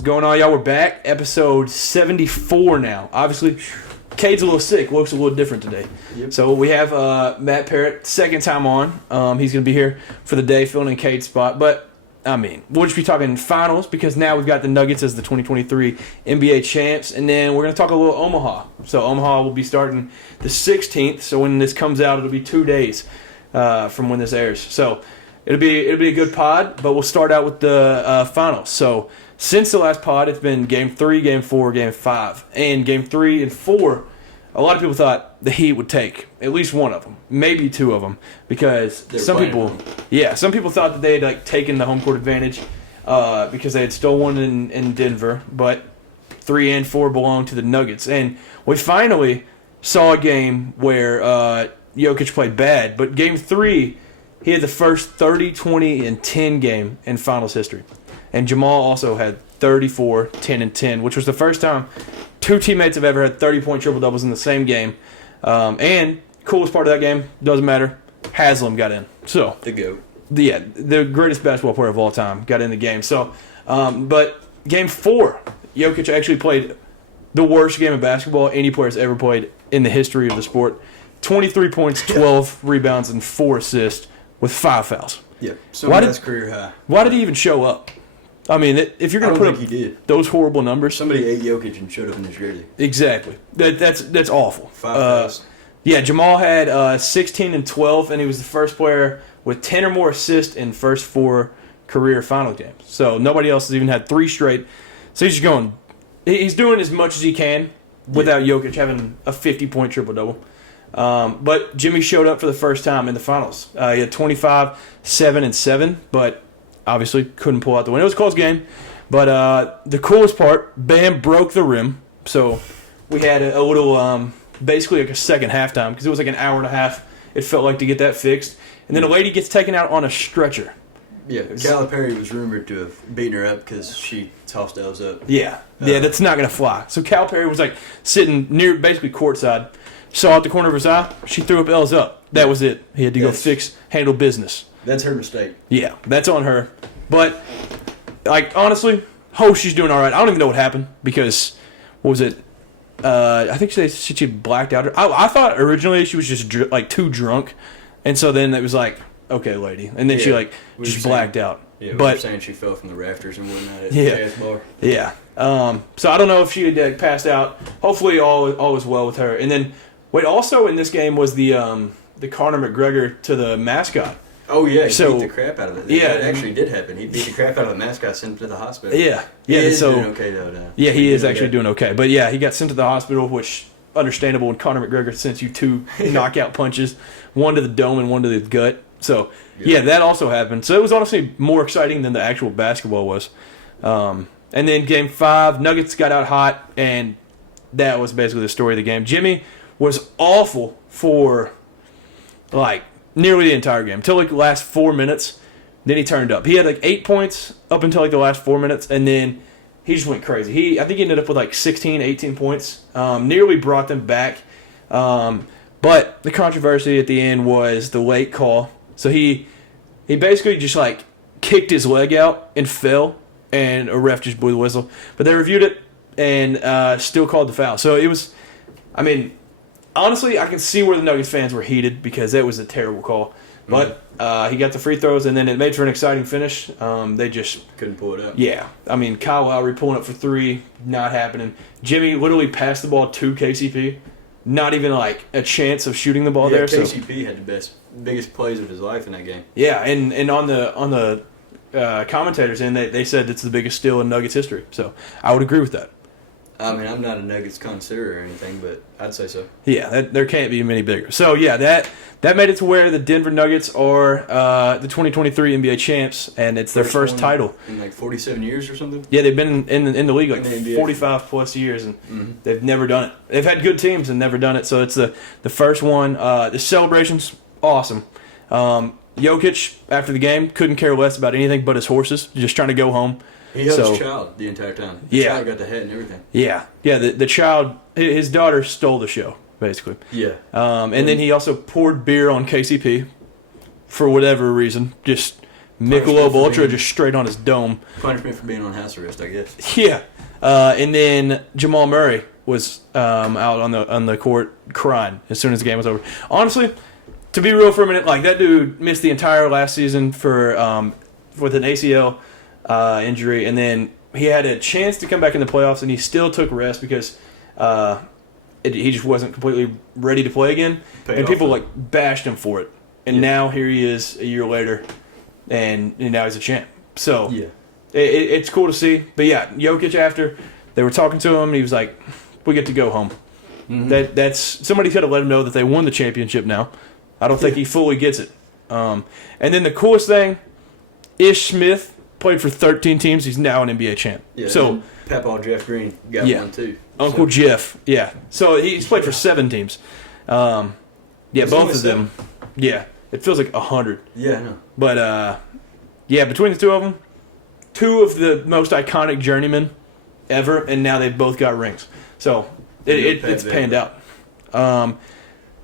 What's going on, y'all? We're back. Episode 74 now. Obviously, Cade's a little sick. Looks a little different today. Yep. So we have Matt Parrott, second time on. He's going to be here for the day, filling in Cade's spot. But, I mean, we'll just be talking finals because now we've got the Nuggets as the 2023 NBA champs. And then we're going to talk a little Omaha. So Omaha will be starting the 16th. So when this comes out, it'll be 2 days from when this airs. So it'll be a good pod, but we'll start out with the finals. So since the last pod, it's been Game 3, Game 4, Game 5. And Game 3 and 4, a lot of people thought the Heat would take at least one of them, maybe two of them, because some people thought that they had taken the home court advantage because they had stolen one in Denver, but 3 and 4 belonged to the Nuggets. And we finally saw a game where Jokic played bad, but Game 3, he had the first 30, 20, and 10 game in finals history. And Jamal also had 34, 10, and 10, which was the first time two teammates have ever had 30-point triple-doubles in the same game. And coolest part of that game, doesn't matter, Haslam got in. So the GOAT. The greatest basketball player of all time got in the game. So, but Game 4, Jokic actually played the worst game of basketball any player's ever played in the history of the sport. 23 points, 12 rebounds, and 4 assists with 5 fouls. Yeah, that's career high. Why did he even show up? I mean, if you're going to put up those horrible numbers, somebody ate Jokic and showed up in his jersey. Exactly. That's awful. 5 fouls. Yeah, Jamal had 16 and 12, and he was the first player with 10 or more assists in first 4 career final games. So nobody else has even had 3 straight. So he's just going. He's doing as much as he can without Jokic having a 50-point triple-double. But Jimmy showed up for the first time in the finals. He had 25, 7, and 7, but obviously couldn't pull out the win. It was a close game. But the coolest part, Bam broke the rim. So we had a little, basically like a second halftime because it was like an hour and a half, it felt like, to get that fixed. And then a lady gets taken out on a stretcher. Yeah, Calipari was rumored to have beaten her up because she tossed L's up. Yeah, that's not going to fly. So Calipari was like sitting near, basically courtside, saw out the corner of his eye, she threw up L's up. That was it. He had to go handle business. That's her mistake. Yeah, that's on her. But, honestly, she's doing all right. I don't even know what happened because, what was it? I think she blacked out. I thought originally she was just too drunk, and so then it was like, okay, lady, and then she just blacked out. Yeah, but we were saying she fell from the rafters and whatnot at the dance bar. Yeah. So I don't know if she had passed out. Hopefully all is well with her. And then, also in this game was the Conor McGregor to the mascot. Oh, yeah, he beat the crap out of it. Yeah. That actually did happen. He beat the crap out of the mascot, sent him to the hospital. Yeah. He is doing okay, though, now. Yeah, he is actually doing okay. But, yeah, he got sent to the hospital, which, understandable when Conor McGregor sends you 2 knockout punches, one to the dome and one to the gut. So, yeah, that also happened. So it was honestly more exciting than the actual basketball was. And then Game 5, Nuggets got out hot, and that was basically the story of the game. Jimmy was awful for, nearly the entire game, until the last 4 minutes. Then he turned up. He had 8 points up until the last 4 minutes, and then he just went crazy. I think he ended up with 16, 18 points. Nearly brought them back. But the controversy at the end was the late call. So he basically just kicked his leg out and fell, and a ref just blew the whistle. But they reviewed it and still called the foul. So it was, honestly, I can see where the Nuggets fans were heated because that was a terrible call. But he got the free throws, and then it made for an exciting finish. They just couldn't pull it up. Yeah. Kyle Lowry pulling up for 3, not happening. Jimmy literally passed the ball to KCP. Not even a chance of shooting the ball there. KCP had the biggest plays of his life in that game. Yeah, and on the commentators, and they said it's the biggest steal in Nuggets history. So I would agree with that. I'm not a Nuggets connoisseur or anything, but I'd say so. Yeah, there can't be many bigger. So, yeah, that made it to where the Denver Nuggets are the 2023 NBA champs, and it's their first title. In 47 years or something? Yeah, they've been in the league 45-plus years, and they've never done it. They've had good teams and never done it, so it's the first one. The celebration's awesome. Jokic, after the game, couldn't care less about anything but his horses, just trying to go home. He held his child the entire time. The child got the hat and everything. Yeah. Yeah, the child, his daughter stole the show, basically. Yeah. And then he also poured beer on KCP for whatever reason. Just Michelob Ultra just straight on his dome. Punishment for being on house arrest, I guess. Yeah. And then Jamal Murray was out on the court crying as soon as the game was over. Honestly, to be real for a minute, like that dude missed the entire last season for with an ACL injury, and then he had a chance to come back in the playoffs, and he still took rest because he just wasn't completely ready to play again. And people like bashed him for it. And now here he is a year later, and now he's a champ. So it's cool to see. But yeah, Jokic, after they were talking to him, and he was like, "We get to go home." Mm-hmm. That's somebody's got to let him know that they won the championship now. I don't think he fully gets it. And then the coolest thing, Ish Smith played for 13 teams. He's now an NBA champ. Yeah, so Papaw Jeff Green got one too. Uncle Jeff, yeah. So he's played for 7 teams. Both of them. Yeah, it feels like 100. Yeah, I know. But between the two of them, 2 of the most iconic journeymen ever, and now they've both got rings. So it's panned out.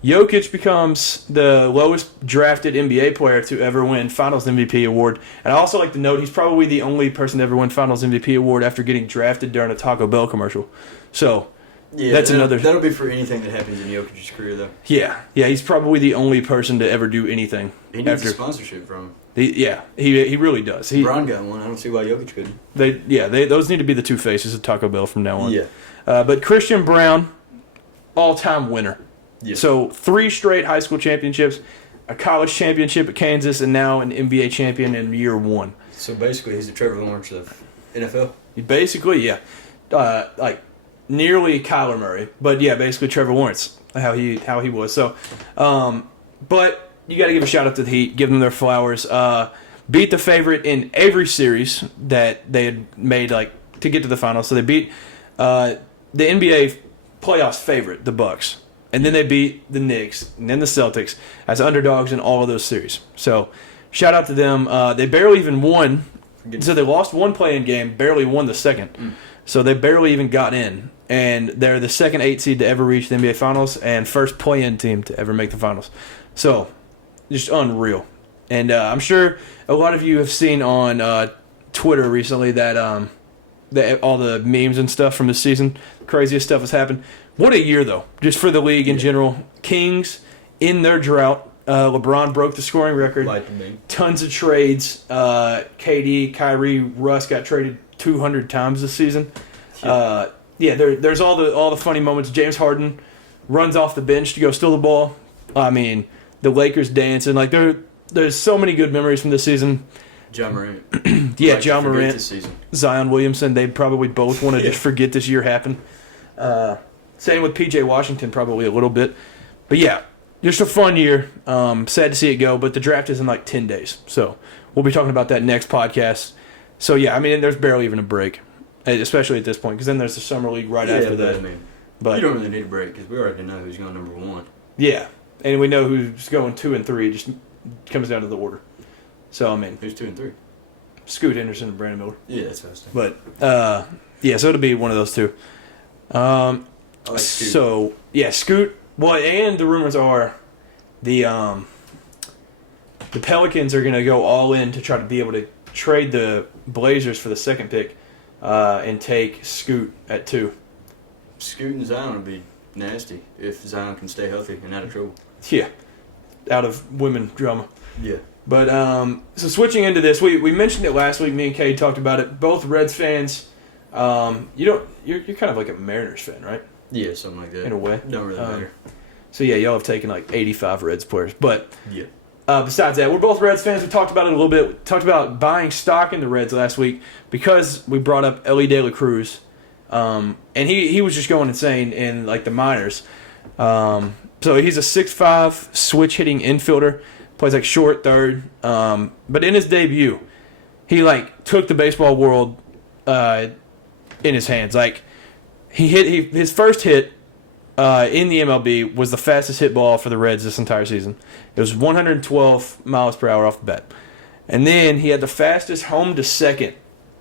Jokic becomes the lowest drafted NBA player to ever win Finals MVP award. And I also like to note he's probably the only person to ever win Finals MVP award after getting drafted during a Taco Bell commercial. So that's another. That'll be for anything that happens in Jokic's career, though. Yeah, he's probably the only person to ever do anything. He needs a sponsorship from him. He really does. LeBron got one. I don't see why Jokic couldn't. Those need to be the 2 faces of Taco Bell from now on. Yeah. But Christian Brown, all-time winner. Yeah. So 3 straight high school championships, a college championship at Kansas, and now an NBA champion in year 1. So basically, he's the Trevor Lawrence of NFL. Basically, yeah, like nearly Kyler Murray, but yeah, basically Trevor Lawrence, how he was. So, but you got to give a shout out to the Heat, give them their flowers. Beat the favorite in every series that they had made, like to get to the finals. So they beat the NBA playoffs favorite, the Bucks. And then they beat the Knicks and then the Celtics as underdogs in all of those series. So, shout out to them. They barely even won. So they lost 1 play-in game, barely won the second. So they barely even got in. And they're the second 8 seed to ever reach the NBA Finals and first play-in team to ever make the Finals. So, just unreal. And I'm sure a lot of you have seen on Twitter recently that all the memes and stuff from this season, craziest stuff has happened. What a year, though, just for the league in general. Kings in their drought. LeBron broke the scoring record. Tons of trades. KD, Kyrie, Russ got traded 200 times this season. There's all the funny moments. James Harden runs off the bench to go steal the ball. I mean, the Lakers dancing. Like there's so many good memories from this season. Ja Morant. Ja Morant. Zion Williamson. They probably both want to just forget this year happened. Same with P.J. Washington, probably a little bit. But yeah, just a fun year. Sad to see it go, but the draft is in like 10 days. So we'll be talking about that next podcast. So yeah, I mean, there's barely even a break, especially at this point, because then there's the Summer League right after that. But you don't really need a break because we already know who's going number 1. Yeah, and we know who's going 2 and 3. It just comes down to the order. So, I mean. Who's 2 and 3? Scoot Henderson and Brandon Miller. Yeah, that's what I was thinking. But, so it'll be one of those 2. So yeah, Scoot. Well, and the rumors are the Pelicans are going to go all in to try to be able to trade the Blazers for the 2nd pick and take Scoot at 2. Scoot and Zion would be nasty if Zion can stay healthy and out of trouble. Yeah, out of women drama. Yeah. But so switching into this, we mentioned it last week. Me and Kay talked about it. Both Reds fans. You're kind of like a Mariners fan, right? Yeah, something like that. In a way. Don't really matter. So yeah, y'all have taken like 85 Reds players. But yeah. Besides that, we're both Reds fans. We talked about it a little bit. We talked about buying stock in the Reds last week because we brought up Elly De La Cruz. And he was just going insane in like the minors. So he's a 6'5", switch-hitting infielder. Plays like short, third. But in his debut, he like took the baseball world in his hands. Like his first hit in the MLB was the fastest hit ball for the Reds this entire season. It was 112 miles per hour off the bat. And then he had the fastest home to second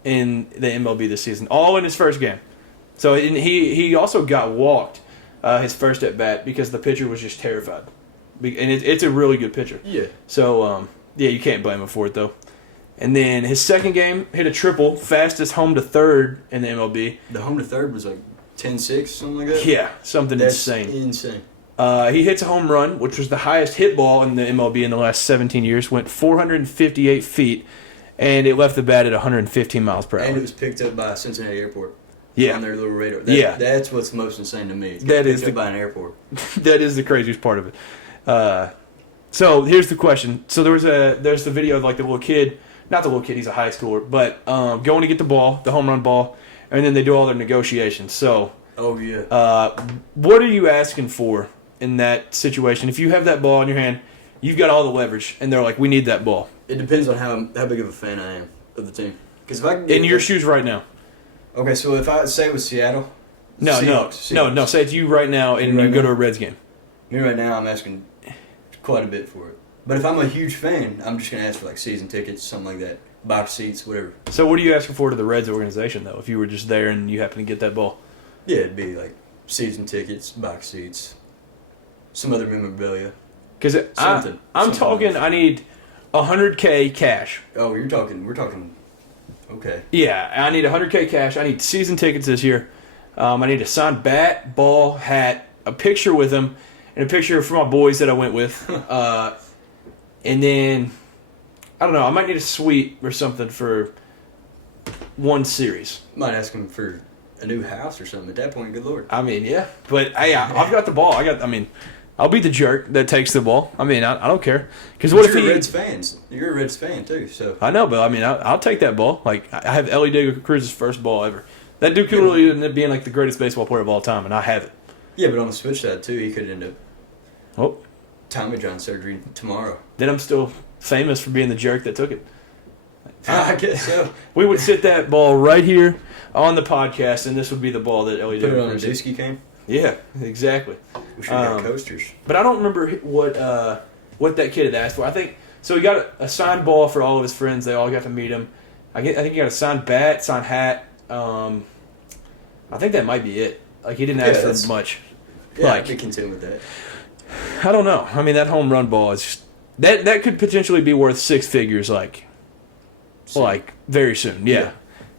in the MLB this season, all in his first game. So he also got walked his first at bat because the pitcher was just terrified. And it's a really good pitcher. Yeah. So, you can't blame him for it, though. And then his second game, hit a triple, fastest home to third in the MLB. The home to third was like 10-6, something like that? Yeah, something That's insane. insane. He hits a home run, which was the highest hit ball in the MLB in the last 17 years. Went 458 feet, and it left the bat at 115 miles per hour. And it was picked up by Cincinnati Airport. Yeah. On their little radar. That's what's most insane to me. That is picked up by an airport. That is the craziest part of it. So here's the question. So there's the video of like the little kid, not the little kid, he's a high schooler, but going to get the ball, the home run ball, and then they do all their negotiations. So oh yeah. What are you asking for in that situation? If you have that ball in your hand, you've got all the leverage, and they're like, we need that ball. It depends on how big of a fan I am of the team. Because if I can in your shoes right now. Okay, so if I say it was Seattle. No. Say it's you right now, and you go to a Reds game. Me right now, I'm asking quite a bit for it. But if I'm a huge fan, I'm just gonna ask for like season tickets, something like that, box seats, whatever. So what are you asking for to the Reds organization though? If you were just there and you happen to get that ball? Yeah, it'd be like season tickets, box seats, some other memorabilia. Because I'm talking, else. I need $100K cash. Oh, we're talking. Okay. Yeah, I need $100K cash. I need season tickets this year. I need a signed bat, ball, hat, a picture with them, and a picture for my boys that I went with. And then, I don't know, I might need a suite or something for one series. Might ask them for a new house or something at that point, good Lord. I mean, yeah. But, hey, I've got the ball. I'll be the jerk that takes the ball. I mean, I don't care. Because what if you're a Reds fan too, so. I know, but I mean, I'll take that ball. Like, I have Ellie De La Cruz's first ball ever. That dude could really end up being like the greatest baseball player of all time, and I have it. Yeah, but on the switch side too, he could end up. Oh. Tommy John surgery tomorrow. Then I'm still famous for being the jerk that took it. I guess so. We would sit that ball right here on the podcast, and this would be the ball that Ellie De La Cruz. Put it on a Dusky came. Yeah, exactly. We should have coasters. But I don't remember what that kid had asked for. I think so. He got a signed ball for all of his friends. They all got to meet him. I think he got a signed bat, signed hat. I think that might be it. Like he didn't ask for much. Yeah, I could contend with that. I don't know. I mean, that home run ball is just, that could potentially be worth six figures. Like very soon. Yeah.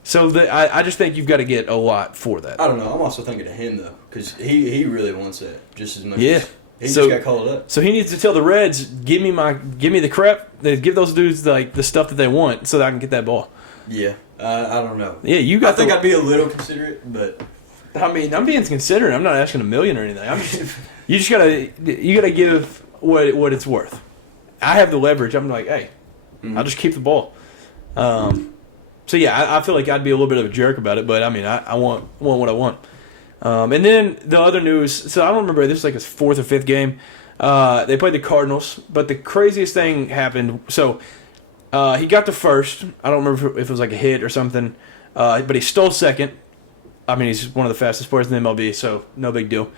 So I just think you've got to get a lot for that. I don't know. I'm also thinking of him though, because he really wants that just as much. Yeah. As he just got called up. So he needs to tell the Reds, give me the crap. Give those dudes like the stuff that they want, so that I can get that ball. Yeah. I don't know. Yeah, you got. I think I'd be a little considerate, but. I mean, I'm being considerate. I'm not asking $1 million or anything. You just gotta give what it's worth. I have the leverage. I'm like, hey, I'll just keep the ball. So yeah, I feel like I'd be a little bit of a jerk about it, but I mean, I want what I want. And then the other news. So I don't remember. This was like his fourth or fifth game. They played the Cardinals, but the craziest thing happened. So he got the first. I don't remember if it was like a hit or something, but he stole second. I mean, he's one of the fastest players in the MLB, so no big deal.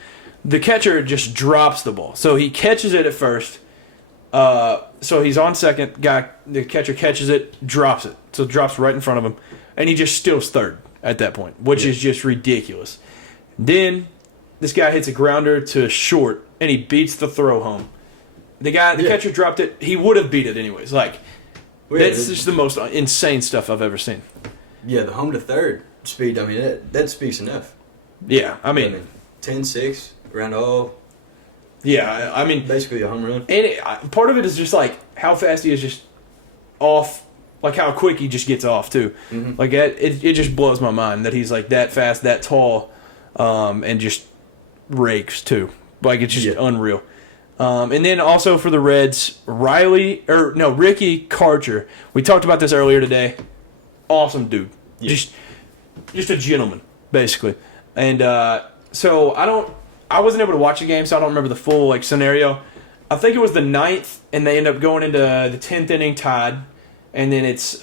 The catcher just drops the ball. So he catches it at first. So he's on second. The catcher catches it, drops it. So it drops right in front of him. And he just steals third at that point, which is just ridiculous. Then this guy hits a grounder to short, and he beats the throw home. The catcher dropped it. He would have beat it anyways. That's just the most insane stuff I've ever seen. Yeah, the home to third speed, I mean, that speaks enough. Yeah, I mean 10-6, around all. Yeah, I mean. Basically a home run. And part of it is just like how fast he is just off, like how quick he just gets off too. Mm-hmm. Like it just blows my mind that he's like that fast, that tall, and just rakes too. Like it's just unreal. And then also for the Reds, Ricky Karcher. We talked about this earlier today. Awesome dude. Yeah. Just a gentleman, basically. And so I wasn't able to watch the game, so I don't remember the full scenario. I think it was the 9th, and they end up going into the 10th inning tied. And then it's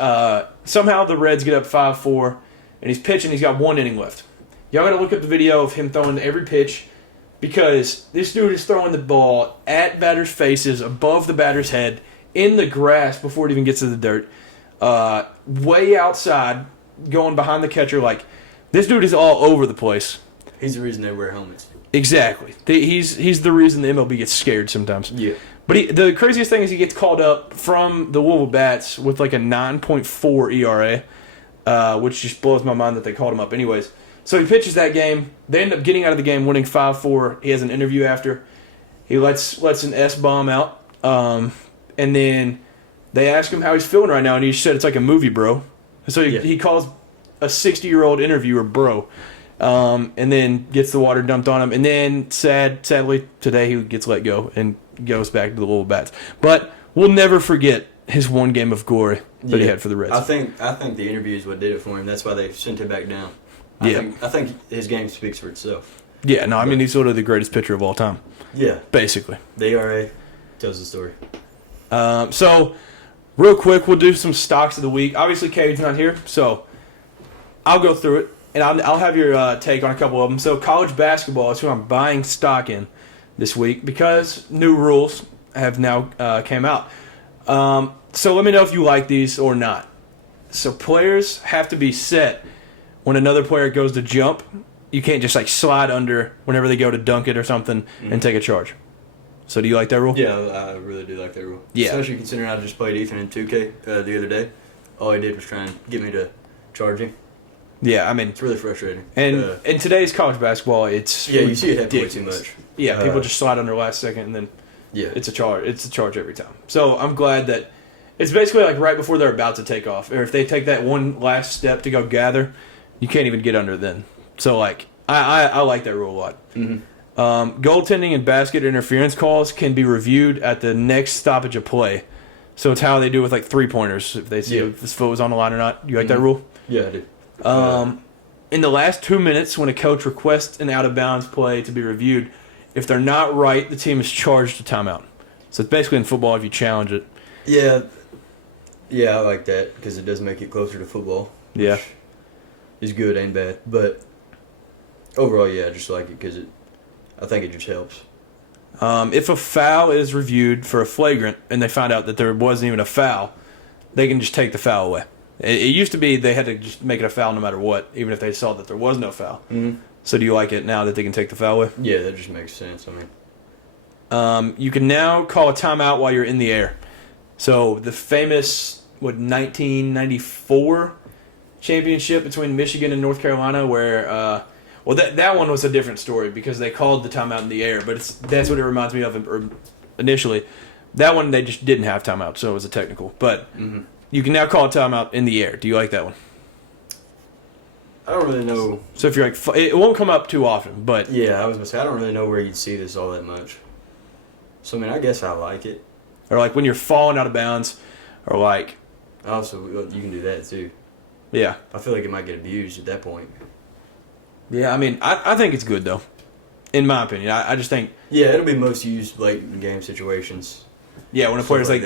somehow the Reds get up 5-4, and he's pitching. He's got 1 inning left. Y'all got to look up the video of him throwing every pitch, because this dude is throwing the ball at batters' faces, above the batter's head, in the grass before it even gets to the dirt, way outside, going behind the catcher. Like, this dude is all over the place. He's the reason they wear helmets. Exactly. He's the reason the MLB gets scared sometimes. Yeah. But the craziest thing is he gets called up from the Louisville Bats with like a 9.4 ERA, which just blows my mind that they called him up anyways. So he pitches that game. They end up getting out of the game, winning 5-4. He has an interview after. He lets an S-bomb out. And then they ask him how he's feeling right now, and he said it's like a movie, bro. So he calls a 60-year-old interviewer bro, and then gets the water dumped on him. And then, sadly, today he gets let go and goes back to the Louisville Bats. But we'll never forget his one game of glory that he had for the Reds. I think the interview is what did it for him. That's why they sent him back down. I think his game speaks for itself. Yeah, no, I mean, he's literally the greatest pitcher of all time. Yeah. Basically. The ERA tells the story. So, real quick, we'll do some stocks of the week. Obviously, Cade's not here, so I'll go through it, and I'll have your take on a couple of them. So, college basketball is who I'm buying stock in this week because new rules have now came out. So, let me know if you like these or not. So, players have to be set when another player goes to jump. You can't just like slide under whenever they go to dunk it or something and take a charge. So do you like that rule? Yeah, I really do like that rule. Yeah. Especially considering I just played Ethan in 2K the other day. All he did was try and get me to charge him. Yeah, I mean, it's really frustrating. And in today's college basketball, it's you see it happen way too much. Yeah, people just slide under last second and then it's a charge. It's a charge every time. So I'm glad that it's basically like right before they're about to take off, or if they take that one last step to go gather, you can't even get under then. So like I like that rule a lot. Mm-hmm. Goaltending and basket interference calls can be reviewed at the next stoppage of play. So it's how they do with like 3-pointers, if they see if his foot was on the line or not. You like that rule? Yeah, I do. In the last 2 minutes, when a coach requests an out-of-bounds play to be reviewed, if they're not right, the team is charged a timeout. So it's basically in football if you challenge it. Yeah, I like that because it does make it closer to football. Yeah. Is good, ain't bad. But overall, I just like it because I think it just helps. If a foul is reviewed for a flagrant and they find out that there wasn't even a foul, they can just take the foul away. It used to be they had to just make it a foul no matter what, even if they saw that there was no foul. Mm-hmm. So do you like it now that they can take the foul away? Yeah, that just makes sense. I mean, you can now call a timeout while you're in the air. So the famous 1994 championship between Michigan and North Carolina, where that one was a different story because they called the timeout in the air, but that's what it reminds me of initially. That one they just didn't have timeout, so it was a technical. But you can now call a timeout in the air. Do you like that one? I don't really know. So if you're like, it won't come up too often, but yeah, I was gonna say I don't really know where you'd see this all that much. So I mean, I guess I like it. Or like when you're falling out of bounds, or like. Also, you can do that too. Yeah. I feel like it might get abused at that point. Yeah, I mean, I think it's good, though. In my opinion. I just think... Yeah, it'll be most used late in game situations. Yeah, when a player's like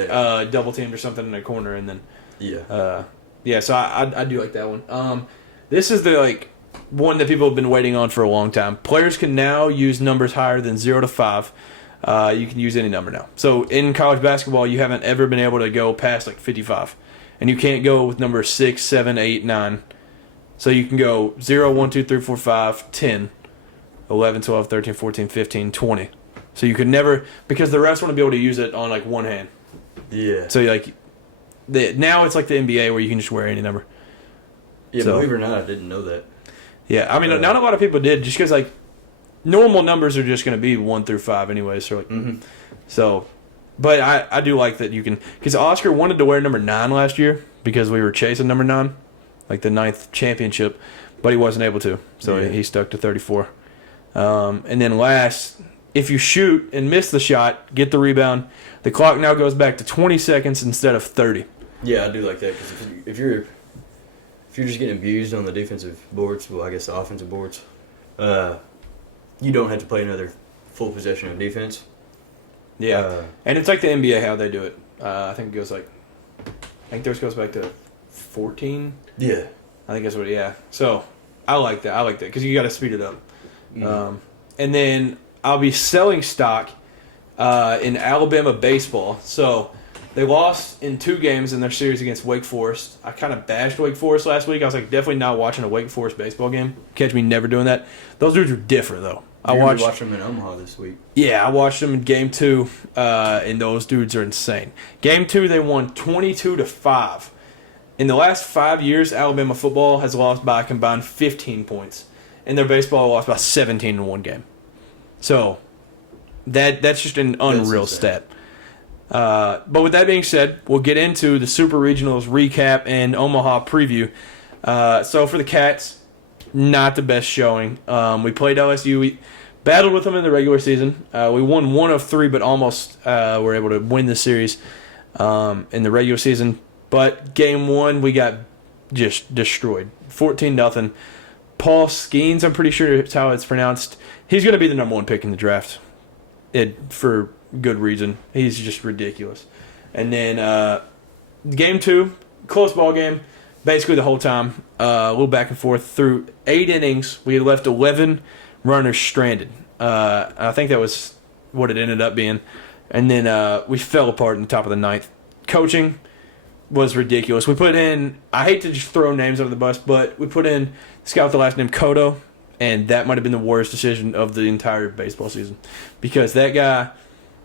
double-teamed or something in a corner, and then... Yeah. So I do like that one. This is the one that people have been waiting on for a long time. Players can now use numbers higher than 0 to 5. You can use any number now. So in college basketball, you haven't ever been able to go past 55. And you can't go with numbers 6, 7, 8, 9. So you can go 0, 1, 2, 3, 4, 5, 10, 11, 12, 13, 14, 15, 20. So you could never, because the refs want to be able to use it on one hand. Yeah. So now it's like the NBA where you can just wear any number. Yeah, believe it or not, I didn't know that. Yeah, I mean, not a lot of people did, just because normal numbers are just going to be 1 through 5 anyway. So but I do like that you can, because Oscar wanted to wear number 9 last year because we were chasing number 9, like the 9th championship, but he wasn't able to, so he stuck to 34. And then last, if you shoot and miss the shot, get the rebound, the clock now goes back to 20 seconds instead of 30. Yeah, I do like that because if you're just getting abused on the defensive boards, well, I guess the offensive boards, you don't have to play another full possession of defense. Yeah, and it's like the NBA how they do it. I think it goes I think theirs goes back to 14. Yeah, I think that's what. Yeah, so I like that because you got to speed it up. And then I'll be selling stock in Alabama baseball. So they lost in 2 games in their series against Wake Forest. I kind of bashed Wake Forest last week. I was definitely not watching a Wake Forest baseball game. Catch me never doing that. Those dudes are different though. I You're watched. watching them in Omaha this week. Yeah, I watched them in Game 2, and those dudes are insane. Game 2, they won 22-5. In the last 5 years, Alabama football has lost by a combined 15 points, and their baseball lost by 17 in one game. So that's just an unreal stat. But with that being said, we'll get into the Super Regionals recap and Omaha preview. So for the Cats, not the best showing. We played LSU. We battled with them in the regular season. We won 1 of 3, but almost were able to win the series in the regular season. But game 1, we got just destroyed. 14-0. Paul Skeens, I'm pretty sure that's how it's pronounced. He's going to be the number 1 pick in the draft. For good reason. He's just ridiculous. And then game 2, close ball game, basically the whole time. A little back and forth. Through 8 innings, we had left 11 runners stranded. I think that was what it ended up being. And then we fell apart in the top of the 9th. Coaching was ridiculous. We put in, I hate to just throw names under the bus, but we put in this guy with the last name Kodo, and that might have been the worst decision of the entire baseball season because that guy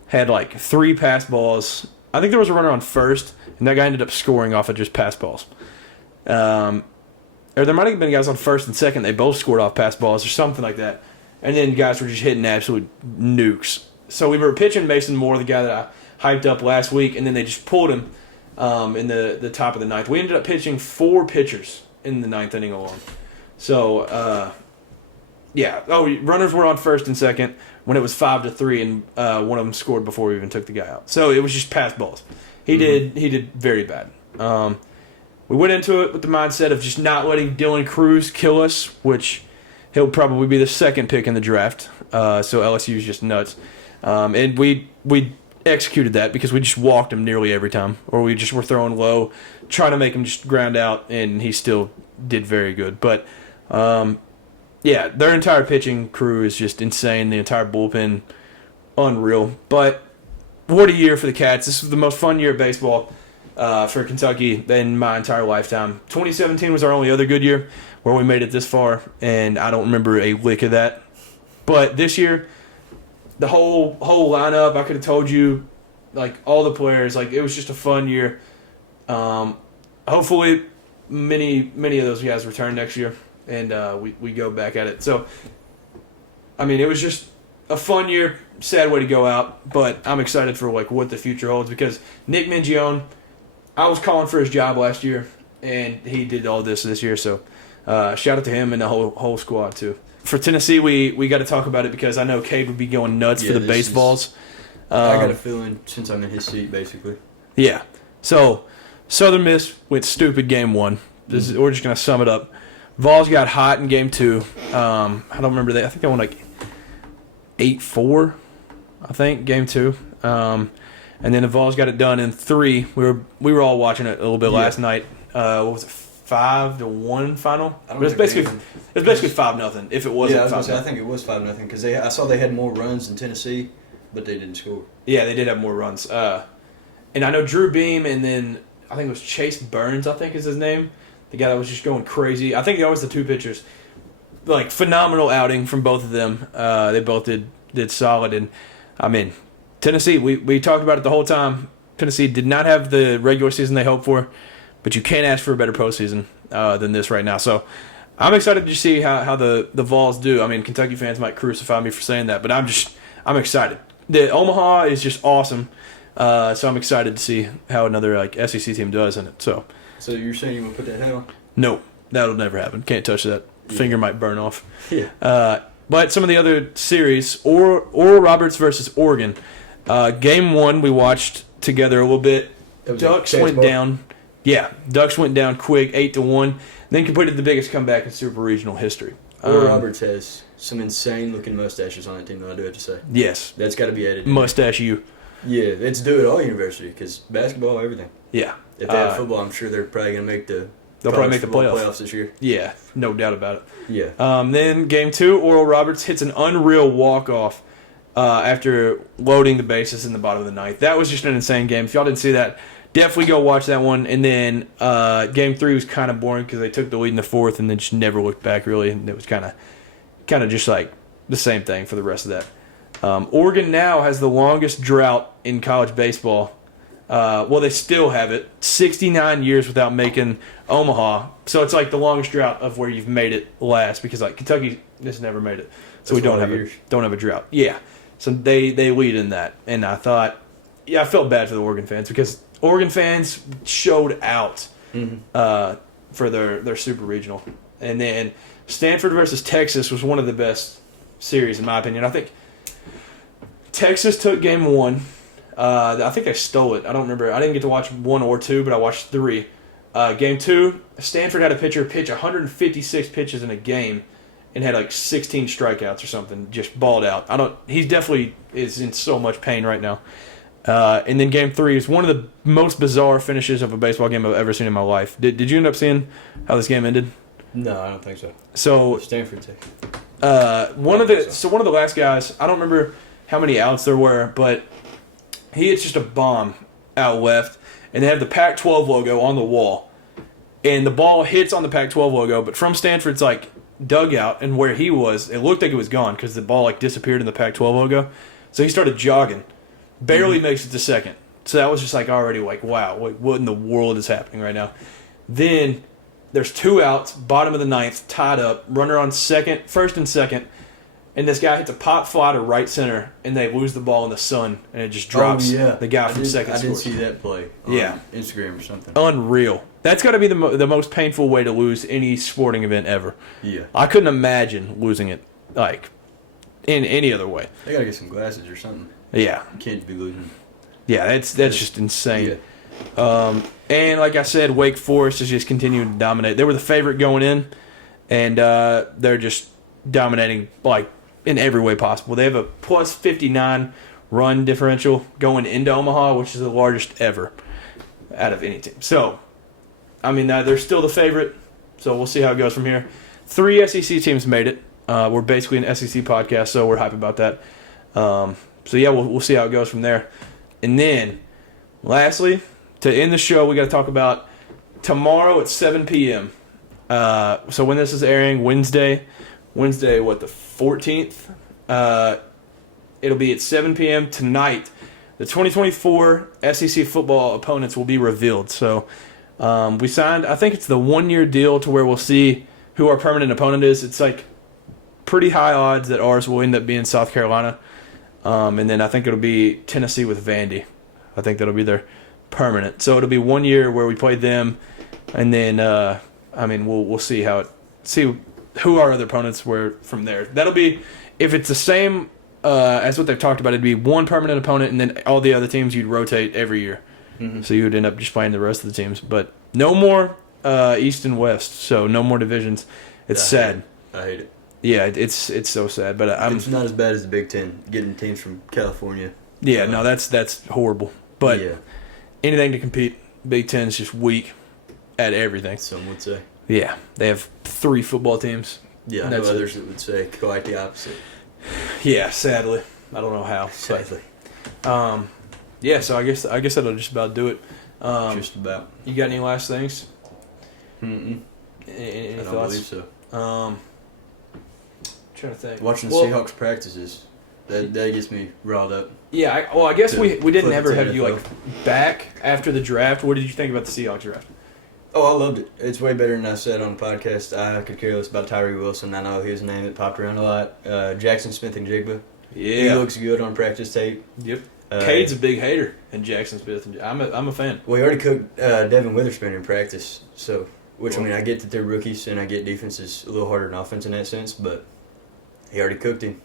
had like 3 pass balls. I think there was a runner on first, and that guy ended up scoring off of just pass balls. Or there might have been guys on first and second. They both scored off pass balls or something like that. And then guys were just hitting absolute nukes. So we were pitching Mason Moore, the guy that I hyped up last week, and then they just pulled him in the top of the 9th. We ended up pitching 4 pitchers in the 9th inning alone. So, yeah. Oh, runners were on first and second when it was 5-3, and one of them scored before we even took the guy out. So it was just pass balls. He did very bad. We went into it with the mindset of just not letting Dylan Cruz kill us, which he'll probably be the 2nd pick in the draft. So LSU is just nuts. And we executed that because we just walked him nearly every time, or we just were throwing low, trying to make him just ground out, and he still did very good. But yeah, their entire pitching crew is just insane. The entire bullpen, unreal. But what a year for the Cats. This was the most fun year of baseball for Kentucky in my entire lifetime. 2017 was our only other good year where we made it this far, and I don't remember a lick of that. But this year, the whole lineup, I could have told you, like, all the players, like, it was just a fun year. Hopefully, many of those guys return next year, and we go back at it. So, I mean, it was just a fun year, sad way to go out, but I'm excited for, like, what the future holds because Nick Mingione, I was calling for his job last year, and he did all this year, so shout out to him and the whole squad, too. For Tennessee, we got to talk about it because I know Cade would be going nuts for the baseballs. I got a feeling since I'm in his seat, basically. Yeah. So, Southern Miss went stupid game 1. We're just going to sum it up. Vols got hot in game 2. I don't remember that. I think they won like 8-4, I think, game 2. And then the Vols got it done in 3. We were all watching it a little bit last night. What was it? 5-1 final. It was basically 5-0. If it wasn't, yeah, I think it was 5-0 because I saw they had more runs than Tennessee, but they didn't score. Yeah, they did have more runs. And I know Drew Beam, and then I think it was Chase Burns. I think is his name, the guy that was just going crazy. I think that was the 2 pitchers. Like phenomenal outing from both of them. They both did solid, and I mean Tennessee. We talked about it the whole time. Tennessee did not have the regular season they hoped for. But you can't ask for a better postseason than this right now. So I'm excited to see how the Vols do. I mean, Kentucky fans might crucify me for saying that, but I'm excited. The Omaha is just awesome. So I'm excited to see how another like SEC team does in it. So you're saying you want to put that hat on? No, that'll never happen. Can't touch that. Yeah. Finger might burn off. Yeah. But some of the other series, Oral Roberts versus Oregon. Game 1 we watched together a little bit. Ducks went down. Yeah, Ducks went down quick, 8-1, then completed the biggest comeback in Super Regional history. Oral Roberts has some insane-looking mustaches on that team, though, I do have to say. Yes. That's got to be added. Mustache you. Yeah, it's do it all university, because basketball, everything. Yeah. If they have football, I'm sure they're probably going to make the They'll probably make the playoffs this year. Yeah, no doubt about it. Yeah. Then game 2, Oral Roberts hits an unreal walk-off after loading the bases in the bottom of the 9th. That was just an insane game. If y'all didn't see that, definitely go watch that one. And then game 3 was kind of boring because they took the lead in the 4th and then just never looked back really. And it was kind of just like the same thing for the rest of that. Oregon now has the longest drought in college baseball. Well, they still have it. 69 years without making Omaha. So it's like the longest drought of where you've made it last, because like Kentucky has never made it. So we don't have a drought. Yeah. So they lead in that. And I thought, yeah, I felt bad for the Oregon fans, because Oregon fans showed out for their super regional. And then Stanford versus Texas was one of the best series in my opinion. I think Texas took game 1. I think they stole it. I don't remember. I didn't get to watch 1 or 2, but I watched 3. Game 2, Stanford had a pitcher pitch 156 pitches in a game and had like 16 strikeouts or something, just balled out. He definitely is in so much pain right now. And then game 3 is one of the most bizarre finishes of a baseball game I've ever seen in my life. Did you end up seeing how this game ended? No, I don't think so. So Stanford. one of the last guys, I don't remember how many outs there were, but he hits just a bomb out left, and they have the Pac-12 logo on the wall. And the ball hits on the Pac-12 logo, but from Stanford's like dugout and where he was, it looked like it was gone because the ball like disappeared in the Pac-12 logo. So he started jogging, barely makes it to second. So that was just like already like, wow, what in the world is happening right now? Then there's 2 outs, bottom of the 9th, tied up, runner on first and second. And this guy hits a pop fly to right center, and they lose the ball in the sun, and it just drops the guy from second. I did see that play on Instagram or something. Unreal. That's got to be the most painful way to lose any sporting event ever. Yeah. I couldn't imagine losing it, like, in any other way. They got to get some glasses or something. Yeah. You can't be losing. Yeah, that's just insane. Yeah. And like I said, Wake Forest is just continuing to dominate. They were the favorite going in, and they're just dominating, like, in every way possible. They have a plus 59 run differential going into Omaha, which is the largest ever out of any team. So, I mean, they're still the favorite, so we'll see how it goes from here. 3 SEC teams made it. We're basically an SEC podcast, so we're happy about that. So, yeah, we'll see how it goes from there. And then, lastly, to end the show, we got to talk about tomorrow at 7 p.m. So when this is airing, Wednesday, what, the 14th? It'll be at 7 p.m. tonight. The 2024 SEC football opponents will be revealed. So we signed, I think it's the 1-year deal to where we'll see who our permanent opponent is. It's like pretty high odds that ours will end up being South Carolina. And then I think it'll be Tennessee with Vandy. I think that'll be their permanent. So it'll be 1 year where we play them. And then, we'll see who our other opponents were from there. That'll be, if it's the same as what they've talked about, it'd be 1 permanent opponent, and then all the other teams you'd rotate every year. Mm-hmm. So you would end up just playing the rest of the teams. But no more East and West, so no more divisions. It's sad. I hate it. Yeah, it's so sad. But it's not as bad as the Big Ten, getting teams from California. Yeah, no, that's horrible. But anything to compete, Big Ten's just weak at everything. Some would say. Yeah, they have 3 football teams. Yeah, I know others that would say quite the opposite. Yeah, sadly. I don't know how. Sadly. But, so I guess that'll just about do it. Just about. You got any last things? Any I don't thoughts? believe so. Trying to think. Watching the Seahawks practices, that gets me riled up. Yeah, I guess we didn't ever have you back after the draft. What did you think about the Seahawks draft? Oh, I loved it. It's way better than I said on the podcast. I could care less about Tyree Wilson. I know his name that popped around a lot. Jackson Smith and Jigba. Yeah, he looks good on practice tape. Yep. Cade's a big hater in Jackson Smith. I'm a fan. Well, he already cooked Devin Witherspoon in practice, so I get that they're rookies and I get defense is a little harder than offense in that sense, but he already cooked him.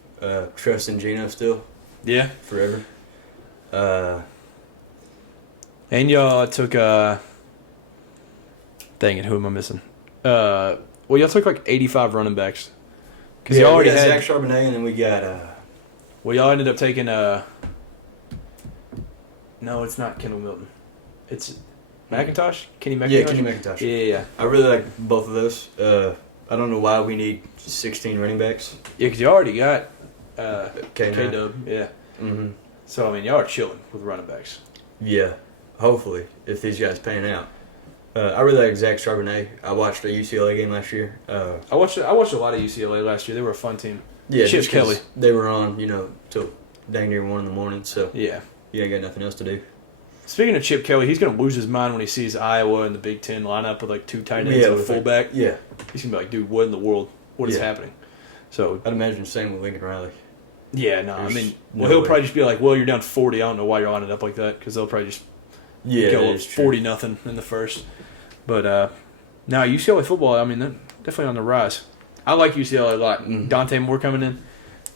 Trust in Geno still. Yeah. Forever. And y'all took dang it, who am I missing? Y'all took like 85 running backs. Because y'all already had Zach Charbonnet, and then we got. Y'all ended up taking. No, it's not Kendall Milton. It's McIntosh. Kenny McIntosh. Yeah, Kenny McIntosh. Yeah. I really like both of those. I don't know why we need 16 running backs. Yeah, because you already got K-Dub. Yeah. Mm-hmm. So y'all are chilling with running backs. Yeah, hopefully, if these guys pan out. I really like Zach Charbonnet. I watched a UCLA game last year. I watched a lot of UCLA last year. They were a fun team. Yeah, Chip just 'cause Kelly. They were on, till dang near 1 in the morning, so Yeah. you ain't got nothing else to do. Speaking of Chip Kelly, he's going to lose his mind when he sees Iowa in the Big Ten lineup with like 2 tight ends and a with fullback. Yeah, He's going to be like, dude, what in the world? What is Yeah. happening? So, I'd imagine the same with Lincoln Riley. yeah, no, I There's mean, no he'll way. probably just be like, well, you're down 40. I don't know why you're lining up like that because they'll probably just Yeah, go that up is true. 40-0 in the first. But now UCLA football, I mean, they're definitely on the rise. I like UCLA a lot. Mhm. Dante Moore coming in.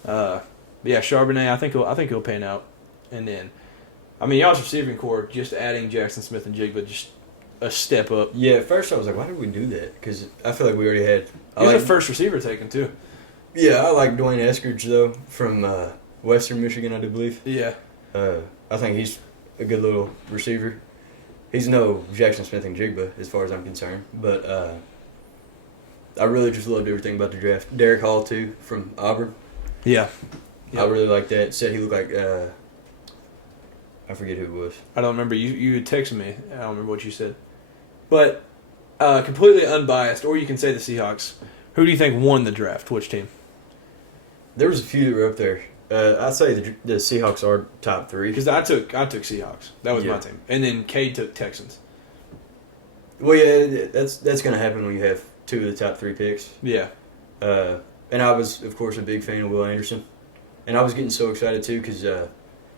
Yeah, Charbonnet, I think he'll pan out. And then, I mean, y'all's receiving core, just adding Jackson Smith and Jigba, just a step up. Yeah, at first I was like, why did we do that? Because I feel like we already had. He was the first receiver taken, too. Yeah, I like Dwayne Eskridge, though, from Western Michigan, I do believe. Yeah. I think he's a good little receiver. He's no Jackson Smith and Jigba, as far as I'm concerned. But I really just loved everything about the draft. Derek Hall, too, from Auburn. Yeah. I really like that. Said he looked like, I forget who it was. I don't remember. You had texted me. I don't remember what you said. But completely unbiased, or you can say the Seahawks. Who do you think won the draft? Which team? There was a few that were up there. I'd say the Seahawks are top 3. Because I took Seahawks. That was my Yeah. team. And then Cade took Texans. Well, yeah, that's going to happen when you have 2 of the top 3 picks. Yeah. And I was, of course, a big fan of Will Anderson. And I was getting so excited, too, because,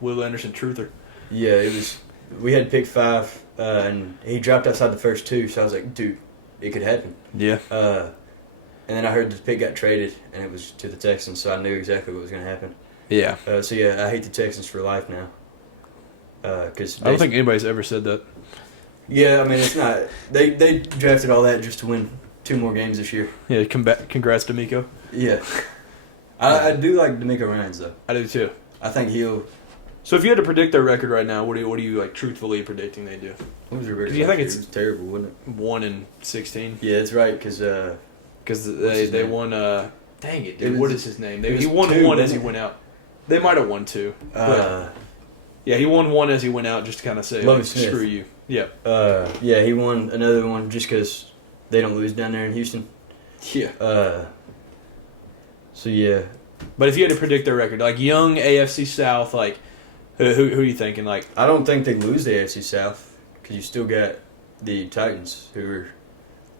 Will Anderson, truther. yeah, it was. We had pick 5, and he dropped outside the first 2, so I was like, dude, it could happen. Yeah. And then I heard the pick got traded, and it was to the Texans, so I knew exactly what was going to happen. Yeah. So, yeah, I hate the Texans for life now. Cause I don't think anybody's ever said that. Yeah, I mean, it's not. They drafted all that just to win 2 more games this year. Yeah, congrats, D'Amico. Yeah. I do like D'Amico Ryans, though. I do too. I think he'll. So if you had to predict their record right now, what are you like truthfully predicting they do? What was your record? Do you think last it's- year? It was terrible, wasn't it? 1-16. Yeah, that's right, because. Because his they name? won. Dang it, It dude! was- What is his name? it He was won 2, one as wasn't he it? went out. They might have won 2. But, yeah, he won 1 as he went out, just to kind of say, Lovie like, Smith. screw you. Yeah. Yeah, he won another one just because they don't lose down there in Houston. Yeah. So yeah, But if you had to predict their record, like young AFC South, like who are you thinking? Like, I don't think they lose the AFC South because you still got the Titans who are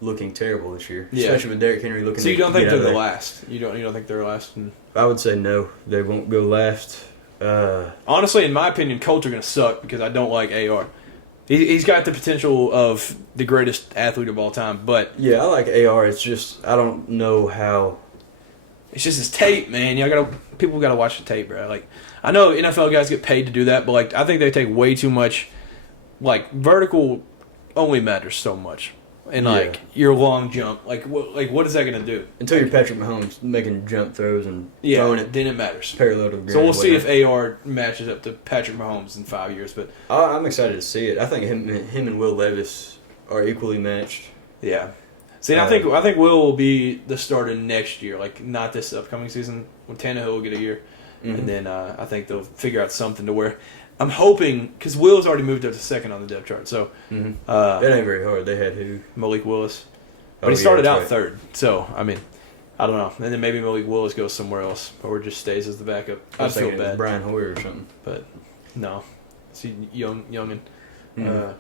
looking terrible this year, Yeah. especially with Derrick Henry looking. so you to don't think get they're out the of there. last? You don't think they're last? And I would say no, they won't go last. honestly, in my opinion, Colts are going to suck because I don't like AR. He's got the potential of the greatest athlete of all time, but Yeah, I like AR. It's just I don't know how. it's just his tape, man. People got to watch the tape, bro. Like, I know NFL guys get paid to do that, but like, I think they take way too much. Like, vertical only matters so much, and Yeah. like your long jump, like what is that going to do? Until you're Patrick Mahomes making jump throws and Yeah, throwing it then it matters. parallel to the ground. So we'll see if whatnot. AR matches up to Patrick Mahomes in 5 years. But I'm excited to see it. I think him and Will Levis are equally matched. yeah, see, I think Will will be the starter next year, like not this upcoming season. When Tannehill will get a year, Mhm. and then I think they'll figure out something to where I'm hoping because Will's already moved up to second on the depth chart. So That ain't very hard. They had who? Malik Willis, but Oh, he yeah, started that's out right. third. So I mean, I don't know. And then maybe Malik Willis goes somewhere else or just stays as the backup. I I'd was feel thinking it was bad, Brian Hoyer or something. but no, see youngin. Mhm.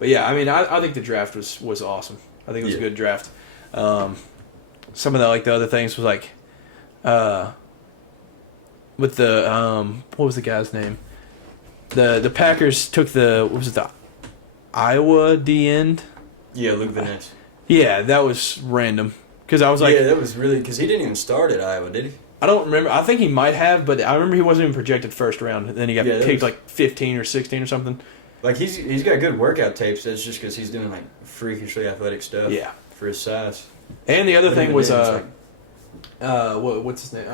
But yeah, I mean, I think the draft was awesome. I think it was a Yeah. good draft. Some of the other things was like, with the what was the guy's name? The Packers took the Iowa D end. Yeah, Luke Van Ness. Yeah, that was random because I was like, yeah, that was really because he didn't even start at Iowa, did he? I don't remember. I think he might have, but I remember he wasn't even projected first round. And then he got Yeah, that picked was- like 15 or 16 or something. Like he's got good workout tapes. That's just because he's doing like freakishly athletic stuff. Yeah. For his size. And the other But thing even was then, it's what's his name?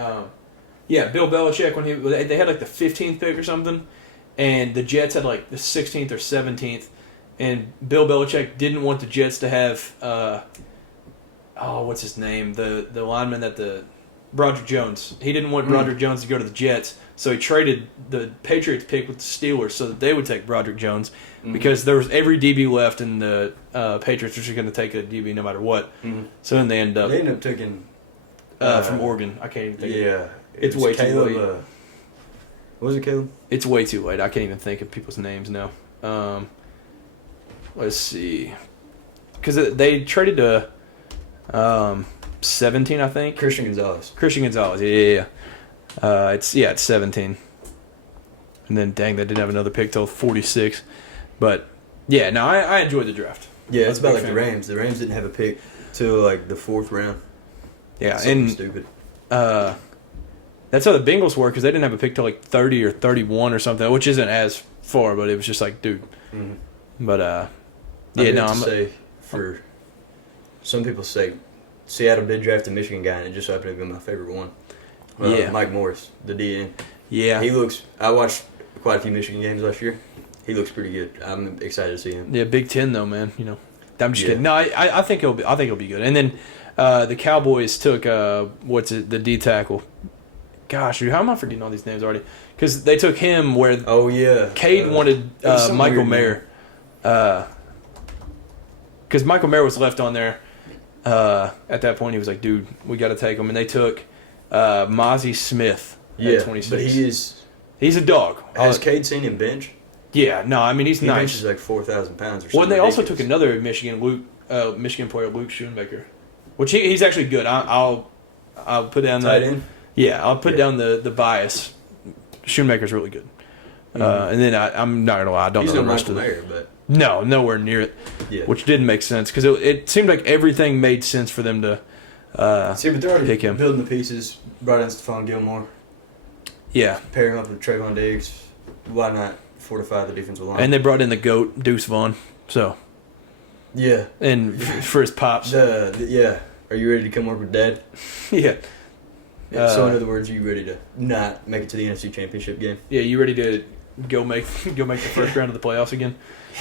Yeah, Bill Belichick when they had like the 15th pick or something, and the Jets had like the 16th or 17th, and Bill Belichick didn't want the Jets to have what's his name? The lineman that Broderick Jones. He didn't want Broderick Jones to go to the Jets, so he traded the Patriots pick with the Steelers so that they would take Broderick Jones because there was every DB left, and the Patriots were just going to take a DB no matter what. Mhm. So then they ended up. They ended up taking from Oregon. I can't even think. Yeah, It's way too late. What was it, Caleb? It's way too late. I can't even think of people's names now. Let's see, because they traded to 17, I think. Christian Gonzalez. Yeah. It's 17. And then, dang, they didn't have another pick till 46. But yeah, no, I enjoyed the draft. Yeah, I it's was a about big like the fan. Rams. The Rams didn't have a pick till like the 4th round. Yeah, Something and stupid. that's how the Bengals were because they didn't have a pick till like 30 or 31 or something, which isn't as far, but it was just like, dude. Mm-hmm. But I yeah, have no, to I'm say for some people's sake, Seattle did draft a Michigan guy, and it just happened to be my favorite one. Yeah. Mike Morris, the DN. yeah, He looks. I watched quite a few Michigan games last year. He looks pretty good. I'm excited to see him. yeah, Big Ten though, man. You know, I'm just Yeah. kidding. No, I think he'll be good. And then the Cowboys took the D tackle. Gosh, dude, how am I forgetting all these names already? Because they took him where Oh yeah, Cade wanted it was some Michael weird Mayer. Because Michael Mayer was left on there at that point. He was like, dude, we got to take him. And they took Mozzie Smith Yeah, at 26. but He's a dog. Has Cade seen him bench? Yeah, no, I mean, he's He nice. benches like 4,000 pounds or something. Well, and they also ridiculous. took another Michigan player, Luke Schoonmaker, which he's actually good. I'll put down tight that. end. Yeah, I'll put Yeah. down the bias. Schoonmaker's really good. And then I'm not gonna lie, I don't He's know no the rest Michael of it. Mayer, but No, nowhere near it. yeah. Which didn't make sense because it seemed like everything made sense for them to. See, but they're already pick him. building the pieces. Brought in Stephon Gilmore. Yeah, Pair him up with Trayvon Diggs. Why not fortify the defensive line? and they brought in the GOAT Deuce Vaughn. So yeah. and for his pops. Yeah. Are you ready to come work with Dad? Yeah, So in other words, you ready to not make it to the NFC Championship game? yeah. You ready to go make the first round of the playoffs again?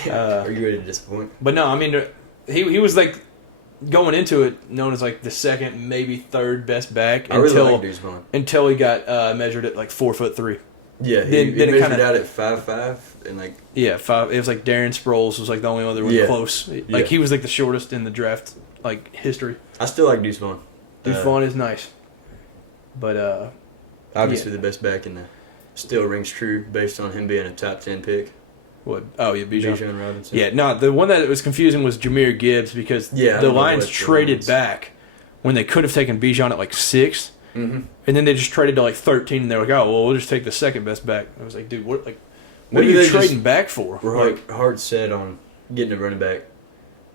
Are you ready to disappoint? But no, I mean, he was like going into it known as like the second, maybe third best back I really like Deuce Vaughn. until he got measured at like 4'3". Yeah, Then he it measured kinda- out at 5'5", and like Yeah, 5. It was like Darren Sproles was like the only other one Yeah. close. Like Yeah. he was like the shortest in the draft like history. I still like Deuce Vaughn. Deuce Vaughn is nice, but Obviously the best back in the still rings true based on him being a top 10 pick. what? Oh yeah, Bijan. Bijan Robinson. Yeah, no, the one that was confusing was Jameer Gibbs because Yeah, I the don't know Lions what the traded Lions- back when they could have taken Bijan at like 6. Mm-hmm. And then they just traded to like 13, and they're like, "Oh, well, we'll just take the second best back." I was like, "Dude, what? Like, what Maybe are they you trading just back for?" We're Like, hard set on getting a running back.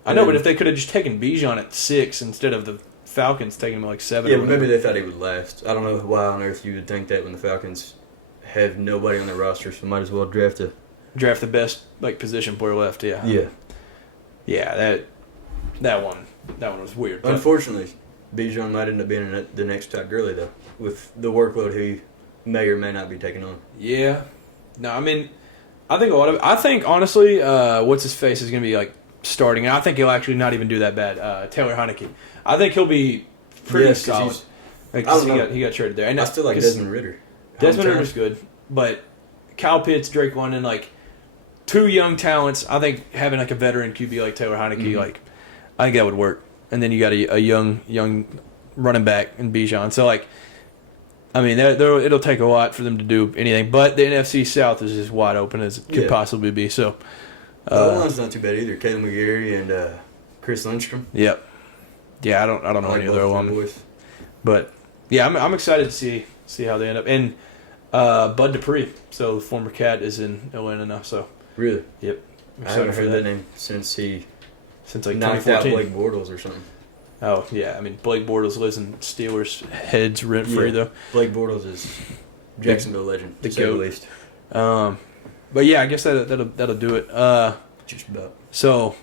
I know, And but then- if they could have just taken Bijan at 6 instead of the Falcons taking him at like 7, Yeah, or but maybe whatever. they thought he would last. I don't know why on earth you would think that when the Falcons have nobody on their roster, so might as well draft a. Draft the best like position player left. Yeah, yeah. That one was weird. But Unfortunately, Bijan might end up being the next Todd Gurley though, with the workload he may or may not be taking on. yeah, no, I mean, I think honestly, what's his face is gonna be like starting. And I think he'll actually not even do that bad. Taylor Heineke. I think he'll be pretty Yes, 'cause solid. he's- Like, I don't know. he got traded there. And I still like 'cause Desmond Ridder. Desmond Hometown. Ritter's good, but Kyle Pitts, Drake London, like 2 young talents. I think having like a veteran QB like Taylor Heineke, Mhm. like I think that would work. And then you got a young running back in Bijan. So like, I mean, it'll take a lot for them to do anything. But the NFC South is as wide open as it could Yeah. possibly be. So, The O-line's not too bad either. Caleb McGarry and Chris Lindstrom. yep, yeah. I don't know I like any both other of them one, boys. but yeah, I'm excited to see how they end up. And Bud Dupree, so former Cat, is in Atlanta now. So Really, I'm I excited haven't for heard that. that name since he Since like knocked out 2014. Blake Bortles or something. Oh yeah, I mean Blake Bortles lives in Steelers heads rent free Yeah. Blake Bortles is Jacksonville legend, the to say the GOAT. least. though. But yeah, I guess that'll do it. Just about. So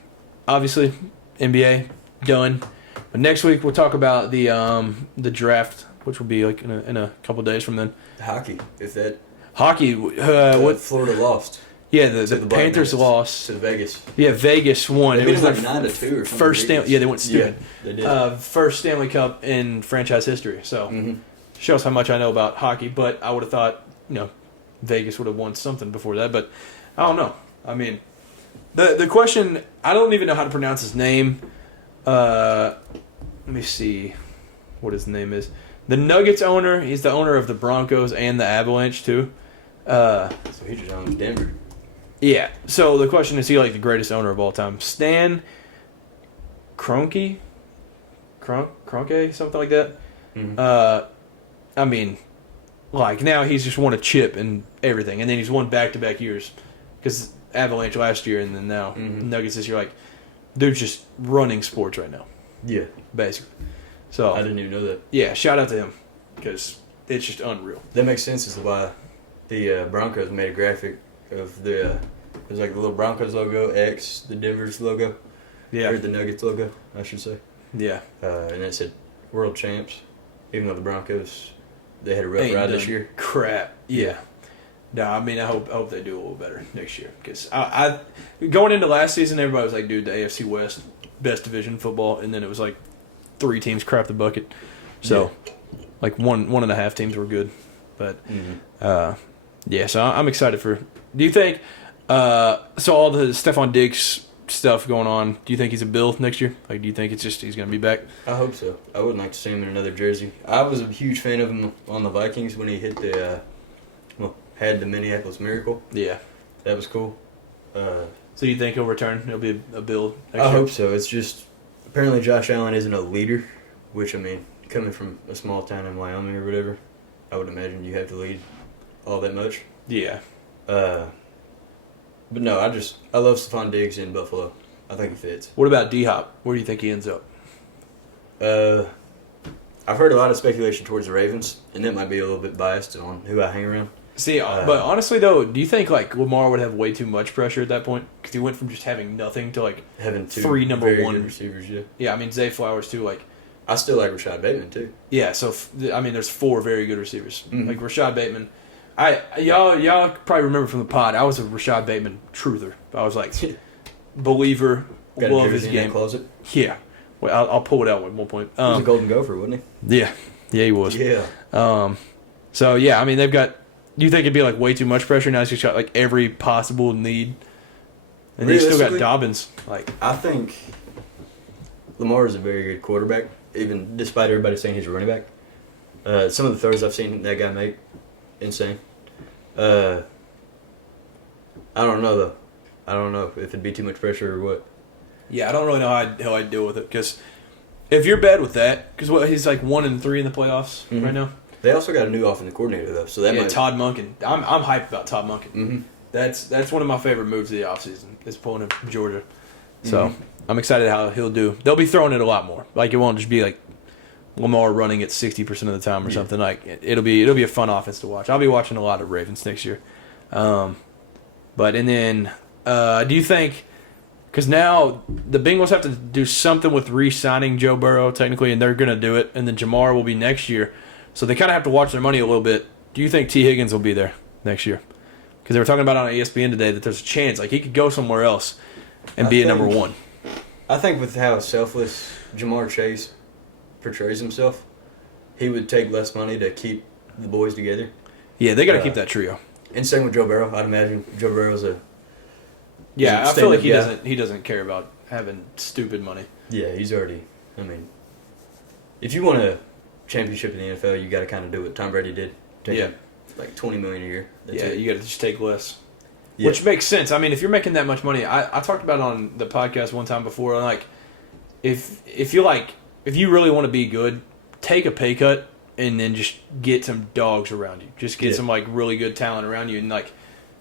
obviously NBA done. But next week we'll talk about the draft, which will be like in a couple days from then. Hockey, if that Hockey. What? Florida lost Yeah, to the the Black Panthers Knights. lost. to Vegas. Yeah, Vegas won. They It beat was them their like 9-2 or something. first ridiculous. yeah, they went stupid. Yeah, they did. First Stanley Cup in franchise history. So. Mm-hmm. Shows how much I know about hockey, but I would have thought, Vegas would have won something before that, but I don't know. I mean, the question, I don't even know how to pronounce his name. Let me see what his name is. The Nuggets owner, he's the owner of the Broncos and the Avalanche too. So he just owns Denver. Yeah. So the question is, he like the greatest owner of all time? Stan Kroenke, something like that. Mm-hmm. I mean, like now he's just won a chip and everything, and then he's won back-to-back years because Avalanche last year and then now Nuggets this year. Like, dude's just running sports right now, Yeah. basically. So I didn't even know that. yeah, shout out to him because it's just unreal. That makes sense as to why the Broncos made a graphic of the it was like the little Broncos logo, X, the Denver's logo, Yeah, or the Nuggets logo, I should say. yeah. And it said World Champs, even though the Broncos they had a rough Ain't ride this done year. Crap. Yeah. No, I mean, I hope they do a little better next year because I going into last season, everybody was like, dude, the AFC West, best division in football, and then it was like 3 teams crap the bucket. So, like one and a half teams were good, but yeah. So I'm excited for. Do you think? So all the Stephon Diggs stuff going on. Do you think he's a Bill next year? Like, do you think it's just he's gonna be back? I hope so. I would like to see him in another jersey. I was a huge fan of him on the Vikings when he hit the had the Minneapolis Miracle. Yeah. That was cool. So you think he'll return? He'll be a Bill next I year? hope so. It's just apparently Josh Allen isn't a leader, which I mean, coming from a small town in Wyoming or whatever, I would imagine you have to lead all that much. Yeah. But no, I love Stephon Diggs in Buffalo. I think he fits. What about D-Hop? Where do you think he ends up? I've heard a lot of speculation towards the Ravens, and that might be a little bit biased on who I hang around. See, but honestly though, do you think like Lamar would have way too much pressure at that point? Because he went from just having nothing to like Having 2 3 number very 1 good receivers, yeah. Yeah, I mean Zay Flowers too. Like, I still like Rashad Bateman too. yeah. So I mean, there's 4 very good receivers. Mhm. Like Rashad Bateman. Y'all probably remember from the pod. I was a Rashad Bateman truther. I was like believer, Got a love his jersey in that game. closet. Yeah. Well, I'll pull it out at one point. He was a Golden Gopher, wasn't Yeah, he was. he? Yeah. So yeah, I mean they've got. Do you think it'd be like way too much pressure? Now he's just got like every possible need, and they still got Realistically, Dobbins. Like, I think Lamar is a very good quarterback, even despite everybody saying he's a running back. Some of the throws I've seen that guy make, insane. I don't know though. I don't know if it'd be too much pressure or what. yeah, I don't really know how I'd deal with it because if you're bad with that, because he's like 1-3 in the playoffs right now. They also got a new offensive coordinator though, so that Yeah, might. Todd Monken. I'm hyped about Todd Monken. Mm-hmm. That's one of my favorite moves of the offseason is pulling him from Georgia. So I'm excited how he'll do. They'll be throwing it a lot more. Like it won't just be like Lamar running it 60% of the time or something. Like it'll be a fun offense to watch. I'll be watching a lot of Ravens next year. Do you think? Because now the Bengals have to do something with re-signing Joe Burrow technically, and they're going to do it, and then Jamar will be next year. So they kind of have to watch their money a little bit. Do you think T. Higgins will be there next year? Because they were talking about on ESPN today that there's a chance like he could go somewhere else and be a number 1. I think with how selfless Jamar Chase portrays himself, he would take less money to keep the boys together. Yeah, they got to keep that trio. And same with Joe Burrow. I'd imagine Joe Burrow's Yeah, He's a I feel like stand-up guy. he doesn't care about having stupid money. he's already. I mean, if you want a championship in the NFL, you got to kind of do what Tom Brady did. Take like $20 million a year. That's it. You got to just take less. Yeah. Which makes sense. I mean, if you're making that much money, I talked about it on the podcast one time before. Like, if you really want to be good, take a pay cut and then just get some dogs around you. Just get some like really good talent around you, and like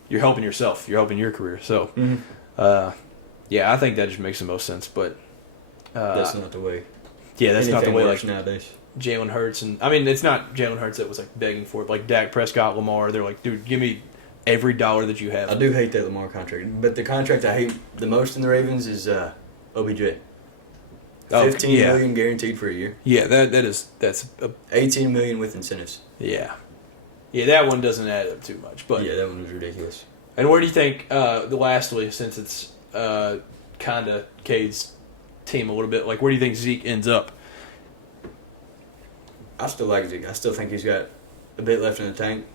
you're helping yourself. You're helping your career. So, yeah, I think that just makes the most sense. But that's not the way. Yeah, that's not the way. Works Like nowadays. Jalen Hurts, and I mean, it's not Jalen Hurts that was like begging for it. Like Dak Prescott, Lamar, they're like, dude, give me every dollar that you have. I do hate that Lamar contract, but the contract I hate the most in the Ravens is OBJ. $15 million guaranteed for a year. Yeah, that's $18 million with incentives. Yeah, that one doesn't add up too much. But yeah, that one was ridiculous. And where do you think lastly, since it's kind of Cade's team a little bit, like where do you think Zeke ends up? I still like Zeke. I still think he's got a bit left in the tank.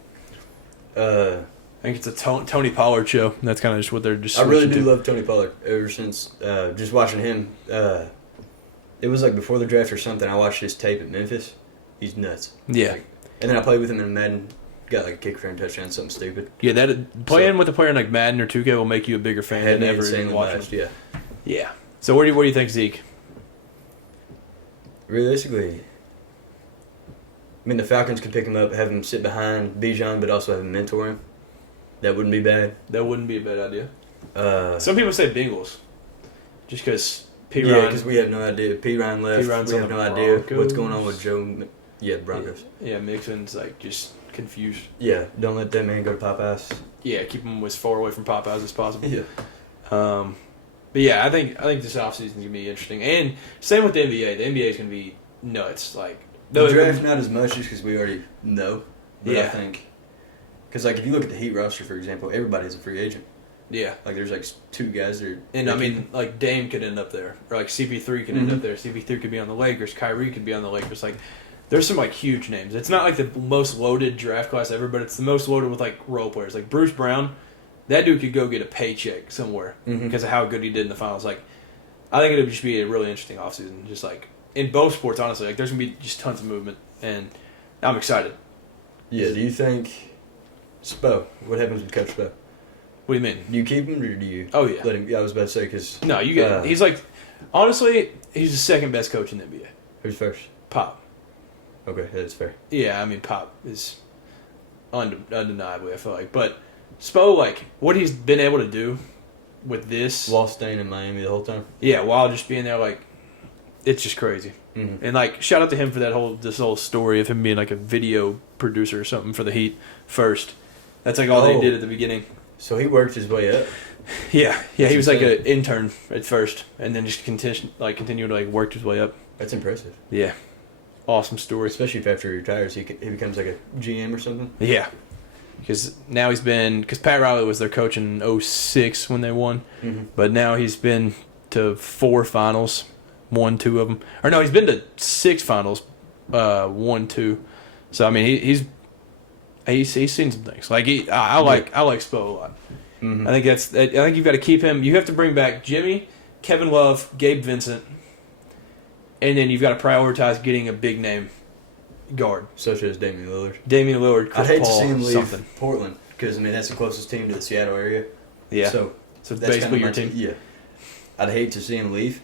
I think it's a Tony Pollard show. That's kind of just what they're just. I really do love Tony Pollard. Ever since just watching him, it was like before the draft or something. I watched his tape at Memphis, he's nuts. Yeah. Like, and then I played with him in Madden. Got like a kick return touchdown, something stupid. Yeah, playing with a player like Madden or 2K will make you a bigger fan Had than me ever insanely watching. biased, yeah. Yeah. So what do you think, Zeke? Realistically, I mean, the Falcons could pick him up, have him sit behind Bijan, but also have him mentor him. That wouldn't be bad. That wouldn't be a bad idea. Some people say Bengals, just because P. Yeah, Ryan. because we have no idea. P. Ryan left. P. Ryan's We on have the no idea what's Broncos. going on with Joe. Yeah, Broncos. Yeah, Mixon's like just confused. Yeah, don't let that man go to Popeyes. Yeah, keep him as far away from Popeyes as possible. Yeah. But yeah, I think this offseason is gonna be interesting, and same with the NBA. The NBA is gonna be nuts. Like The draft not as much just because we already know. But Yeah. I think because like if you look at the Heat roster for example, everybody's a free agent. Yeah, Like there's like 2 guys that are. and I mean like Dame could end up there, or like CP3 could end Mhm. up there. CP3 could be on the Lakers. Kyrie could be on the Lakers. Like there's some like huge names. It's not like the most loaded draft class ever, but it's the most loaded with like role players. Like Bruce Brown, that dude could go get a paycheck somewhere Mhm. because of how good he did in the finals. Like I think it would just be a really interesting offseason. Just like in both sports, honestly, like there's gonna be just tons of movement, and I'm excited. Yeah. Do you think Spo? What happens with Coach Spo? What do you mean? Do you keep him or do you Oh yeah, let him? Yeah, I was about to say because no, you get. He's like, honestly, he's the second best coach in the NBA. who's first? Pop. Okay, that's fair. Yeah, I mean Pop is undeniably. I feel like, but Spo, like what he's been able to do with this, Lost staying in Miami the whole time. yeah, while just being there, like it's just crazy. Mm-hmm. And like shout out to him for this whole story of him being like a video producer or something for the Heat first. That's like all they Oh. did at the beginning. So he worked his way up. Yeah, he was like insane. an intern at first, and then just continued to like work his way up. That's impressive. Yeah, awesome story. Especially if after he retires, he becomes like a GM or something. Yeah, because now because Pat Riley was their coach in 06 when they won, Mm-hmm. but now he's been to 4 finals, won 2 of them. Or no, he's been to 6 finals, won 2. So I mean, he's seen some things. Like I like Spo a lot. Mm-hmm. I think you've got to keep him. You have to bring back Jimmy, Kevin Love, Gabe Vincent, and then you've got to prioritize getting a big name guard. Such as Damian Lillard. Damian Lillard, I'd Chris hate Paul, to see him leave something. Portland because I mean that's the closest team to the Seattle area. Yeah. So So it's that's basically kinda your my team. Yeah. I'd hate to see him leave,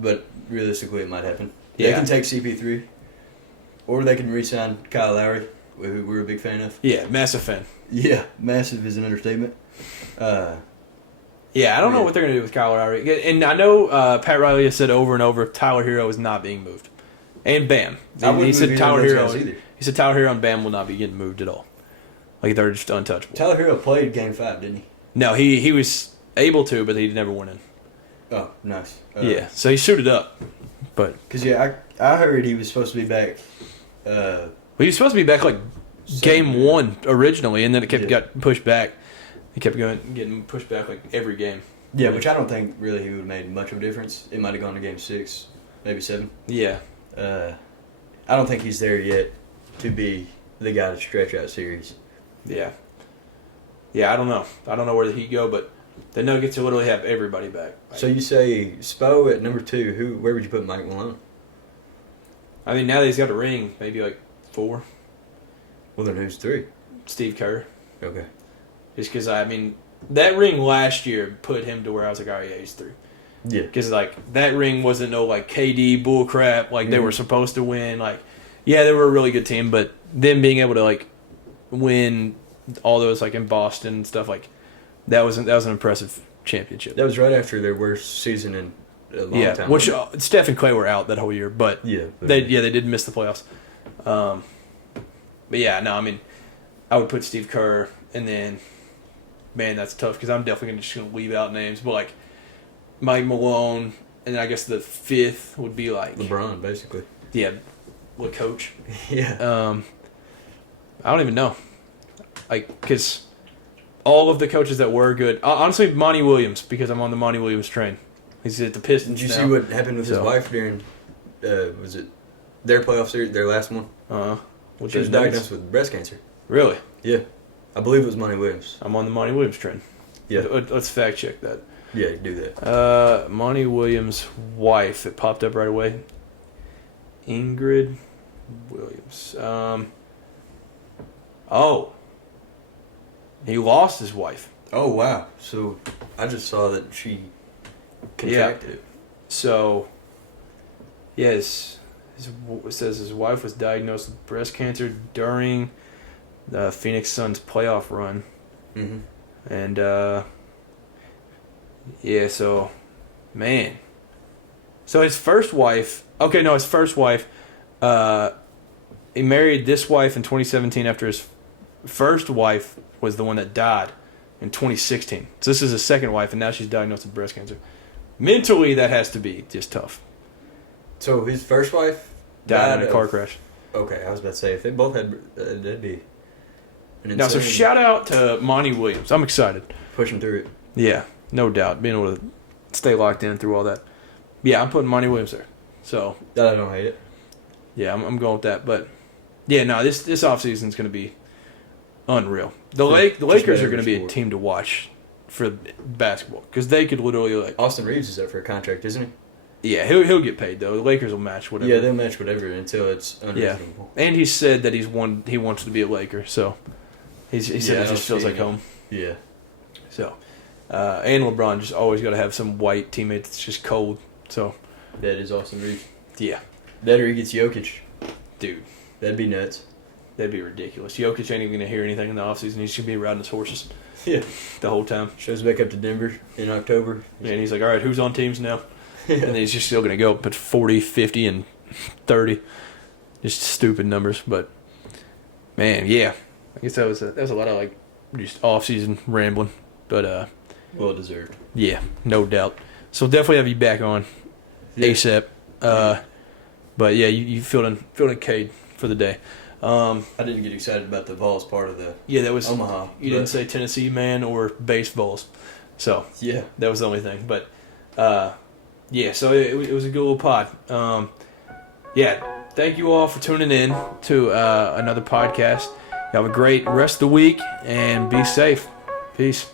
but realistically it might happen. They Yeah. can take CP3, or they can re-sign Kyle Lowry, who we're a big fan of. Yeah, massive fan. Yeah, massive is an understatement. Yeah, I don't know Yeah. what they're going to do with Kyle Lowry. And I know Pat Riley has said over and over Tyler Hero is not being moved. And Bam. I wouldn't He move said either Tyler of those Hero. guys either. He said Tyler Hero and Bam will not be getting moved at all. Like they're just untouchable. Tyler Hero played Game 5, didn't he? No, he was able to, but he never went in. Oh, nice. Yeah, so he suited up. But Because I heard he was supposed to be back. he was supposed to be back like game Second. 1 originally, and then it Yeah. got pushed back. He kept getting pushed back like every game. Yeah, which I don't think really he would have made much of a difference. It might have gone to Game 6, maybe 7. Yeah. I don't think he's there yet to be the guy to stretch out series. Yeah. Yeah, I don't know. I don't know where the Heat go, but the Nuggets will literally have everybody back. So you say Spo at number 2. Where would you put Mike Malone? I mean, now that he's got a ring, maybe like 4. Well, then who's 3? Steve Kerr. Okay. Just because, I mean, that ring last year put him to where I was like, oh, yeah, he's 3. Yeah. Because, like, that ring wasn't no, like, KD bull crap. Like, they were supposed to win. Like, yeah, they were a really good team, but them being able to, like, win all those, like, in Boston and stuff, like, that was an impressive championship. That was right after their worst season in a long time. Which Steph and Clay were out that whole year, but Yeah. they did miss the playoffs. But yeah, no, I mean, I would put Steve Kerr, and then, man, that's tough because I'm definitely just going to leave out names, but like Mike Malone, and then I guess the 5th would be like LeBron, basically. Yeah, what coach? Yeah. I don't even know, like because all of the coaches that were good, honestly, Monty Williams, because I'm on the Monty Williams train. He's at the Pistons. Did you now. see what happened with his So- wife during, was it their playoff series, their last one? Which She was is diagnosed with breast cancer. Really? Yeah. I believe it was Monty Williams. I'm on the Monty Williams train. Yeah. Let's fact check that. Yeah, do that. Monty Williams' wife. It popped up right away. Ingrid Williams. Oh. He lost his wife. Oh, wow. So I just saw that she contracted it. So, yes, it says his wife was diagnosed with breast cancer during the Phoenix Suns playoff run. Mm-hmm. And, yeah, so, man. So his first wife, he married this wife in 2017 after his first wife was the one that died in 2016. So this is his second wife, and now she's diagnosed with breast cancer. Mentally, that has to be just tough. So his first wife Died in a car crash. Okay, I was about to say, if they both had, that'd be an insane. Now, so shout out to Monty Williams. I'm excited. Pushing through it. Yeah, no doubt. Being able to stay locked in through all that. Yeah, I'm putting Monty Williams there. So That I don't hate it. yeah, I'm going with that. But yeah, no, this offseason is going to be unreal. The Lakers are going to be a team to watch for basketball because they could literally Austin Reeves is up for a contract, isn't he? Yeah, he'll get paid though. The Lakers will match whatever. Yeah, they'll match whatever until it's unreasonable. Yeah, and he said that he wants to be a Laker, so he said it just feels like home. Yeah. So, and LeBron just always got to have some white teammate that's just cold. So That is Austin Reeves. yeah, That or he gets Jokic. dude, That'd be nuts. that'd be ridiculous. Jokic ain't even gonna hear anything in the offseason. He's gonna be riding his horses Yeah. the whole time. Shows back up to Denver in October. And he's like, all right, who's on teams now? And then he's just still going to go up at 40, 50, and 30. Just stupid numbers. But, man, yeah. I guess that was a lot of, just off-season rambling. But, Well deserved. yeah, no doubt. So definitely have you back on ASAP. But, yeah, you filled in Cade for the day. I didn't get excited about the Vols part of the Yeah, that was Omaha. You didn't say Tennessee man or baseballs. So, Yeah. that was the only thing. But, yeah, so it was a good little pod. Yeah, thank you all for tuning in to another podcast. Have a great rest of the week and be safe. Peace.